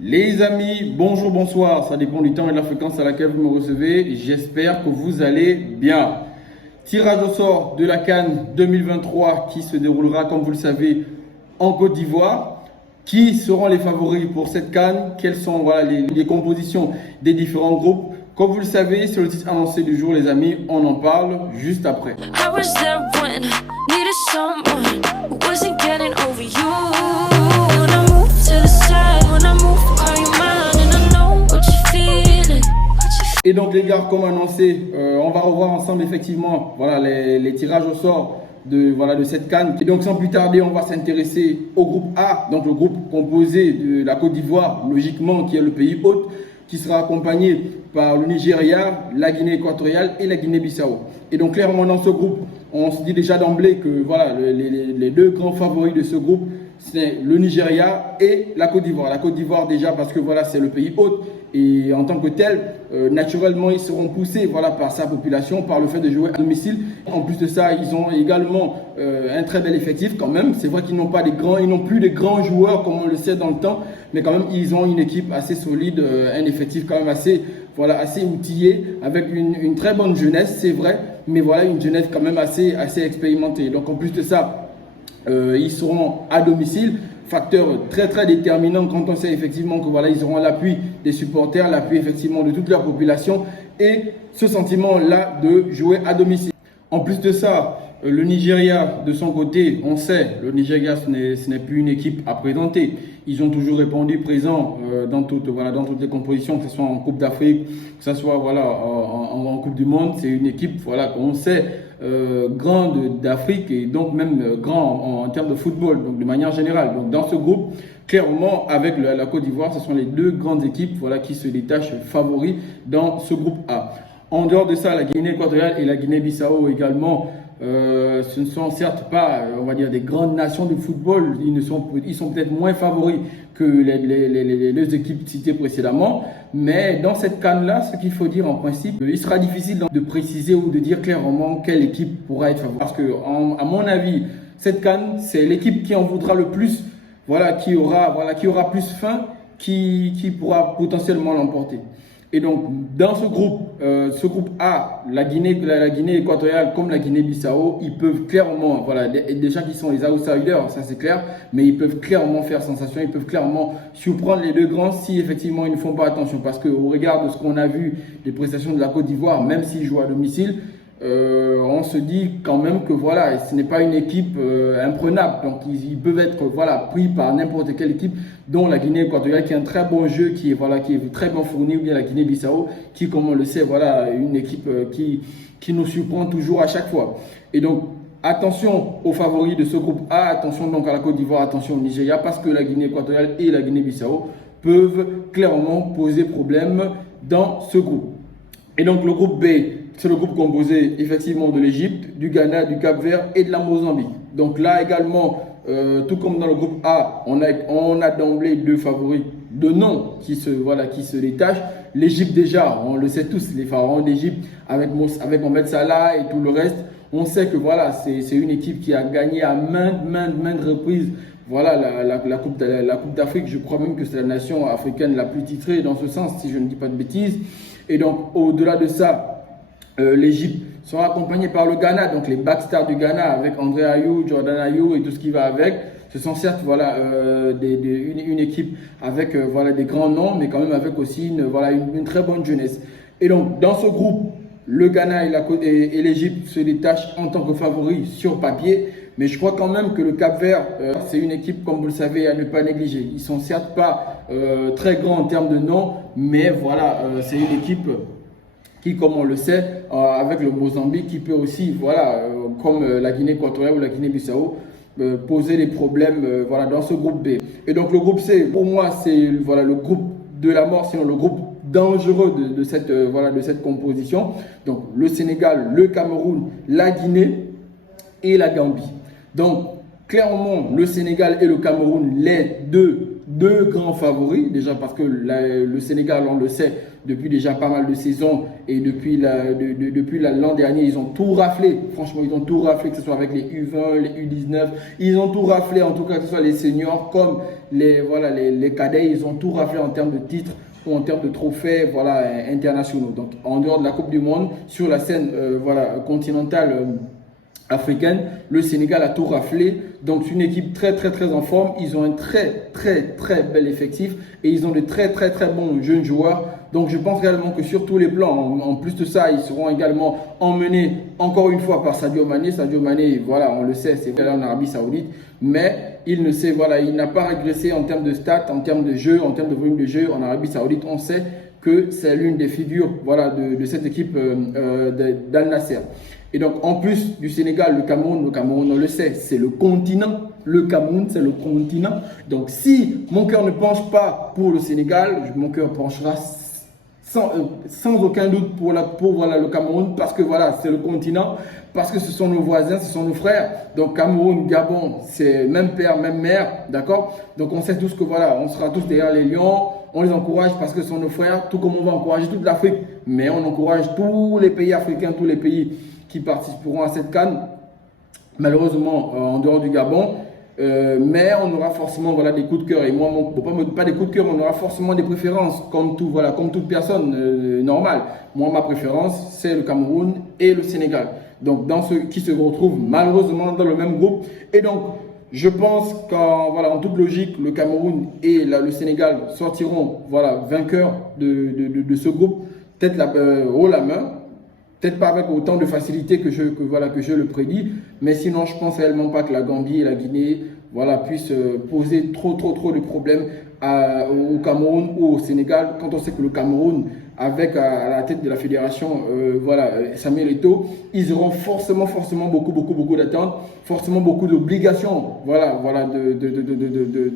Les amis, bonjour, bonsoir, ça dépend du temps et de la fréquence à laquelle vous me recevez. J'espère que vous allez bien. Tirage au sort de la CAN 2023 qui se déroulera, comme vous le savez, en Côte d'Ivoire. Qui seront les favoris pour cette CAN? Quelles sont les compositions des différents groupes? Comme vous le savez, c'est le titre annoncé du jour, les amis. On en parle juste après. I was there when I needed someone who wasn't getting over you. When I move to the side, when I move, call you mine, and I know what you're feeling. Et donc les gars, comme annoncé, on va revoir ensemble effectivement les tirages au sort de cette CAN. Et donc sans plus tarder, on va s'intéresser au groupe A, donc le groupe composé de la Côte d'Ivoire, logiquement qui est le pays hôte, qui sera accompagné par le Nigeria, la Guinée équatoriale et la Guinée-Bissau. Et donc clairement dans ce groupe, on se dit déjà d'emblée que les deux grands favoris de ce groupe, c'est le Nigeria et la Côte d'Ivoire. La Côte d'Ivoire déjà parce que c'est le pays hôte et en tant que tel, naturellement ils seront poussés par sa population, par le fait de jouer à domicile. En plus de ça, ils ont également un très bel effectif quand même. C'est vrai qu'ils n'ont plus des grands joueurs comme on le sait dans le temps, mais quand même ils ont une équipe assez solide, un effectif quand même assez outillé, avec une très bonne jeunesse, c'est vrai, mais une jeunesse quand même assez expérimentée. Donc en plus de ça, ils seront à domicile, facteur très très déterminant quand on sait effectivement que ils auront l'appui des supporters, l'appui effectivement de toute leur population et ce sentiment-là de jouer à domicile. En plus de ça, le Nigeria, de son côté, on sait, le Nigeria, ce n'est plus une équipe à présenter. Ils ont toujours répondu présent dans toutes les compositions, que ce soit en Coupe d'Afrique, que ce soit en Coupe du Monde. C'est une équipe qu'on sait grande d'Afrique et donc même grand en termes de football, donc de manière générale. Donc dans ce groupe, clairement, avec la Côte d'Ivoire, ce sont les deux grandes équipes qui se détachent favoris dans ce groupe A. En dehors de ça, la Guinée équatoriale et la Guinée-Bissau également, ce ne sont certes pas, on va dire, des grandes nations de football. Ils sont peut-être moins favoris que les deux équipes citées précédemment. Mais dans cette CAN-là, ce qu'il faut dire en principe, il sera difficile de préciser ou de dire clairement quelle équipe pourra être favorable. Parce que, à mon avis, cette CAN, c'est l'équipe qui en voudra le plus, qui aura plus faim, qui pourra potentiellement l'emporter. Et donc, dans ce groupe A, la Guinée équatoriale comme la Guinée-Bissau, ils peuvent clairement, déjà qu'ils sont les outsiders, ça c'est clair, mais ils peuvent clairement faire sensation, ils peuvent clairement surprendre les deux grands si effectivement ils ne font pas attention. Parce qu'au regard de ce qu'on a vu des prestations de la Côte d'Ivoire, même s'ils jouent à domicile, on se dit quand même que ce n'est pas une équipe imprenable. Donc ils peuvent être pris par n'importe quelle équipe, dont la Guinée équatoriale qui a un très bon jeu, qui est très bien fourni, ou bien la Guinée-Bissau qui, comme on le sait, une équipe qui nous surprend toujours à chaque fois. Et donc attention aux favoris de ce groupe A, attention donc à la Côte d'Ivoire, attention au Nigeria, parce que la Guinée équatoriale et la Guinée-Bissau peuvent clairement poser problème dans ce groupe. Et donc le groupe B, c'est le groupe composé effectivement de l'Égypte, du Ghana, du Cap-Vert et de la Mozambique. Donc là également, tout comme dans le groupe A, on a d'emblée deux favoris de nom qui se détachent. L'Égypte déjà, on le sait tous, les pharaons d'Égypte avec Mohamed Salah et tout le reste. On sait que c'est une équipe qui a gagné à maintes reprises la Coupe d'Afrique. Je crois même que c'est la nation africaine la plus titrée dans ce sens, si je ne dis pas de bêtises. Et donc au-delà de ça, l'Égypte sera accompagnée par le Ghana, donc les backstars du Ghana avec André Ayew, Jordan Ayew et tout ce qui va avec. Ce sont certes une équipe avec des grands noms, mais quand même avec aussi une très bonne jeunesse. Et donc dans ce groupe, le Ghana et l'Égypte se détachent en tant que favoris sur papier. Mais je crois quand même que le Cap-Vert, c'est une équipe, comme vous le savez, à ne pas négliger. Ils sont certes pas très grands en termes de nom, mais c'est une équipe qui, comme on le sait, avec le Mozambique, qui peut aussi, comme la Guinée équatoriale ou la Guinée-Bissau, poser des problèmes dans ce groupe B. Et donc le groupe C, pour moi, c'est le groupe de la mort, sinon le groupe dangereux de cette composition. Donc le Sénégal, le Cameroun, la Guinée et la Gambie. Donc clairement, le Sénégal et le Cameroun, les deux grands favoris, déjà parce que le Sénégal, on le sait, depuis déjà pas mal de saisons et depuis l'an dernier, ils ont tout raflé. Franchement, ils ont tout raflé, que ce soit avec les U20, les U19. Ils ont tout raflé, en tout cas, que ce soit les seniors comme les cadets, ils ont tout raflé en termes de titres ou en termes de trophées voilà, internationaux. Donc en dehors de la Coupe du Monde, sur la scène voilà, continentale africaine, le Sénégal a tout raflé. Donc c'est une équipe très en forme. Ils ont un très bel effectif et ils ont de très bons jeunes joueurs. Donc je pense réellement que sur tous les plans, en plus de ça, ils seront également emmenés encore une fois par Sadio Mané. Sadio Mané, voilà, on le sait, c'est là en Arabie Saoudite, mais il n'a pas régressé en termes de stats, en termes de jeu, en termes de volume de jeu en Arabie Saoudite. On sait que c'est l'une des figures voilà, de cette équipe d'Al Nassr. Et donc, en plus du Sénégal, le Cameroun, on le sait, c'est le continent. Le Cameroun, c'est le continent. Donc, si mon cœur ne penche pas pour le Sénégal, mon cœur penchera sans aucun doute pour voilà, le Cameroun, parce que voilà, c'est le continent, parce que ce sont nos voisins, ce sont nos frères. Donc, Cameroun, Gabon, c'est même père, même mère, d'accord? Donc, on sait tous que voilà, on sera tous derrière les Lions. On les encourage parce que ce sont nos frères, tout comme on va encourager toute l'Afrique. Mais on encourage tous les pays africains, tous les pays qui participeront à cette CAN, malheureusement en dehors du Gabon. Mais on aura forcément voilà, des coups de cœur. Et moi, pas des coups de cœur, on aura forcément des préférences, comme toute personne normale. Moi, ma préférence, c'est le Cameroun et le Sénégal. Donc, dans ceux qui se retrouvent malheureusement dans le même groupe. Et donc, je pense qu'en toute logique, le Cameroun et le Sénégal sortiront voilà, vainqueurs de ce groupe, peut-être haut la main. Peut-être pas avec autant de facilité que je le prédis, mais sinon je pense réellement pas que la Gambie et la Guinée voilà, puissent poser trop de problèmes au Cameroun ou au Sénégal, quand on sait que le Cameroun, avec à la tête de la fédération Samuel Eto'o, ils auront forcément beaucoup d'attentes, forcément beaucoup d'obligations,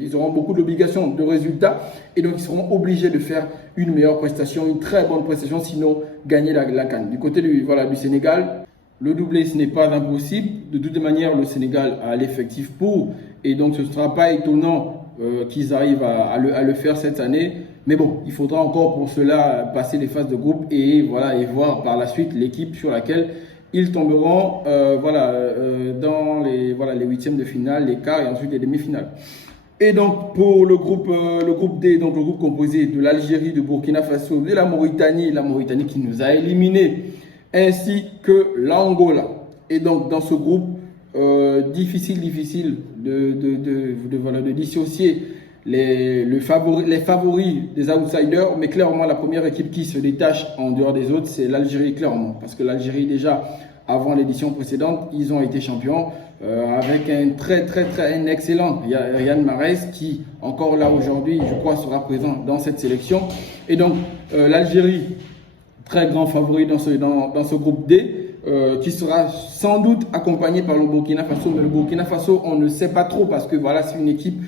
ils auront beaucoup d'obligations de résultats, et donc ils seront obligés de faire une meilleure prestation, une très bonne prestation, sinon gagner la CAN. Du côté du Sénégal, le doublé, ce n'est pas impossible. De toute manière, le Sénégal a l'effectif pour, et donc ce ne sera pas étonnant qu'ils arrivent à le faire cette année. Mais bon, il faudra encore pour cela passer les phases de groupe et voir par la suite l'équipe sur laquelle ils tomberont dans les huitièmes de finale, les quarts et ensuite les demi-finales. Et donc pour le groupe D, donc le groupe composé de l'Algérie, de Burkina Faso, de la Mauritanie qui nous a éliminés, ainsi que l'Angola. Et donc dans ce groupe, difficile de dissocier les favoris des outsiders, mais clairement la première équipe qui se détache en dehors des autres, c'est l'Algérie, clairement, parce que l'Algérie déjà avant l'édition précédente, ils ont été champions avec un excellent Riyad Mahrez qui encore là aujourd'hui, je crois, sera présent dans cette sélection. Et donc l'Algérie, très grand favori dans ce groupe D, qui sera sans doute accompagné par le Burkina Faso. Mais le Burkina Faso, on ne sait pas trop parce que voilà, c'est une équipe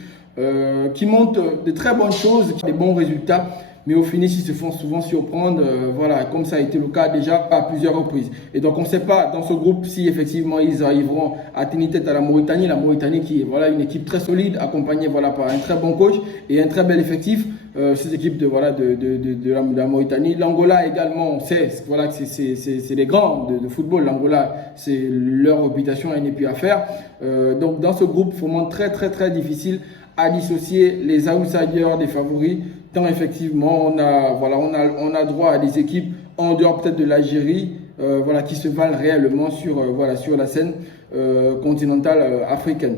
qui montre de très bonnes choses, des bons résultats, mais au finish, ils se font souvent surprendre, comme ça a été le cas déjà à plusieurs reprises. Et donc, on ne sait pas dans ce groupe si effectivement ils arriveront à tenir tête à la Mauritanie. La Mauritanie qui est une équipe très solide, accompagnée par un très bon coach et un très bel effectif. Ces équipes de la Mauritanie. L'Angola également, on sait que c'est des grands de football. L'Angola, c'est leur réputation, il n'y a plus à faire. Donc, dans ce groupe, vraiment très difficile à dissocier les outsiders des favoris, tant effectivement on a droit à des équipes en dehors peut-être de l'Algérie qui se valent réellement sur la scène continentale africaine.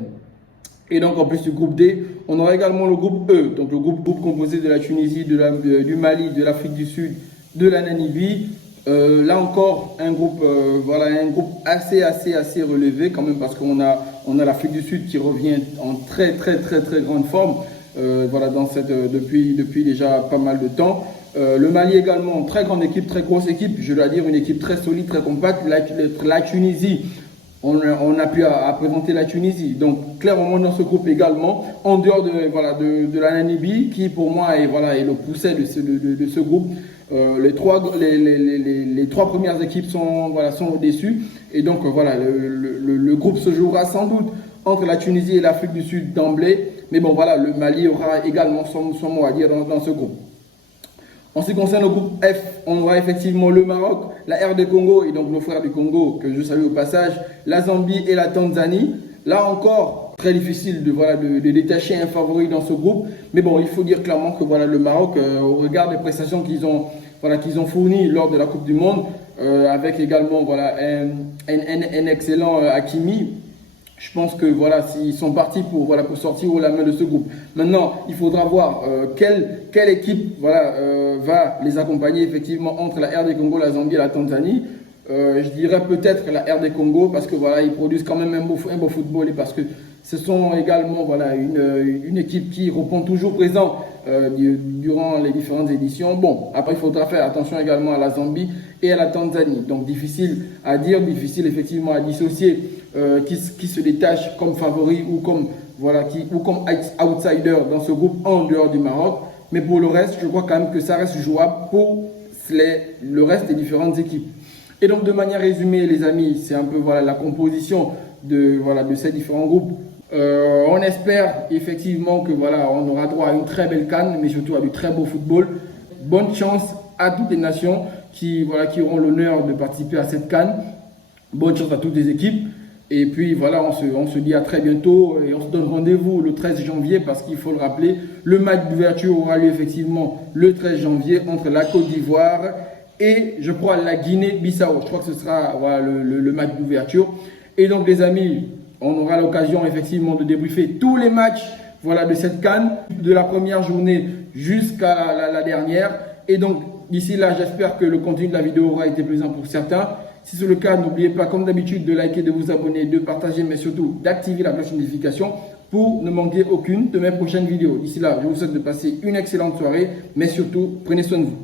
Et donc en plus du groupe D, on aura également le groupe E, donc le groupe composé de la Tunisie, du Mali, de l'Afrique du Sud, de la Namibie. Là encore un groupe assez relevé quand même, parce qu'on a l'Afrique du Sud qui revient en très grande forme depuis déjà pas mal de temps. Le Mali également, très grande équipe, très grosse équipe, je dois dire une équipe très solide, très compacte. La Tunisie, on a pu présenter la Tunisie, donc clairement dans ce groupe également, en dehors de la Namibie qui pour moi est le pousset de ce groupe. Les trois premières équipes sont au-dessus, et donc le groupe se jouera sans doute entre la Tunisie et l'Afrique du Sud d'emblée, mais bon le Mali aura également son mot à dire dans ce groupe. En ce qui concerne le groupe F, on aura effectivement le Maroc, la RD Congo et donc nos frères du Congo que je salue au passage, la Zambie et la Tanzanie. Là encore, très difficile de détacher un favori dans ce groupe. Mais bon, il faut dire clairement que voilà, le Maroc, au regard des prestations qu'ils ont fournies lors de la Coupe du Monde, avec également voilà, un excellent Hakimi, je pense que voilà, s'ils sont partis pour sortir haut la main de ce groupe. Maintenant, il faudra voir quelle équipe va les accompagner effectivement entre la RD Congo, la Zambie et la Tanzanie. Je dirais peut-être la RD Congo parce que voilà, ils produisent quand même un beau football et parce que ce sont également voilà, une équipe qui répond toujours présent durant les différentes éditions. Bon, après il faudra faire attention également à la Zambie et à la Tanzanie. Donc difficile à dire, difficile effectivement à dissocier qui se détache comme favori ou comme outsider dans ce groupe en dehors du Maroc. Mais pour le reste, je crois quand même que ça reste jouable pour le reste des différentes équipes. Et donc de manière résumée les amis, c'est un peu voilà, la composition de ces différents groupes. On espère effectivement que voilà, on aura droit à une très belle CAN, mais surtout à du très beau football. Bonne chance à toutes les nations qui auront l'honneur de participer à cette CAN. Bonne chance à toutes les équipes. Et puis voilà, on se dit à très bientôt et on se donne rendez-vous le 13 janvier parce qu'il faut le rappeler, le match d'ouverture aura lieu effectivement le 13 janvier entre la Côte d'Ivoire et je crois la Guinée-Bissau. Je crois que ce sera voilà, le match d'ouverture. Et donc les amis, on aura l'occasion effectivement de débriefer tous les matchs voilà, de cette CAN, de la première journée jusqu'à la dernière. Et donc d'ici là, j'espère que le contenu de la vidéo aura été plaisant pour certains. Si c'est le cas, n'oubliez pas comme d'habitude de liker, de vous abonner, de partager, mais surtout d'activer la cloche de notification pour ne manquer aucune de mes prochaines vidéos. D'ici là, je vous souhaite de passer une excellente soirée, mais surtout, prenez soin de vous.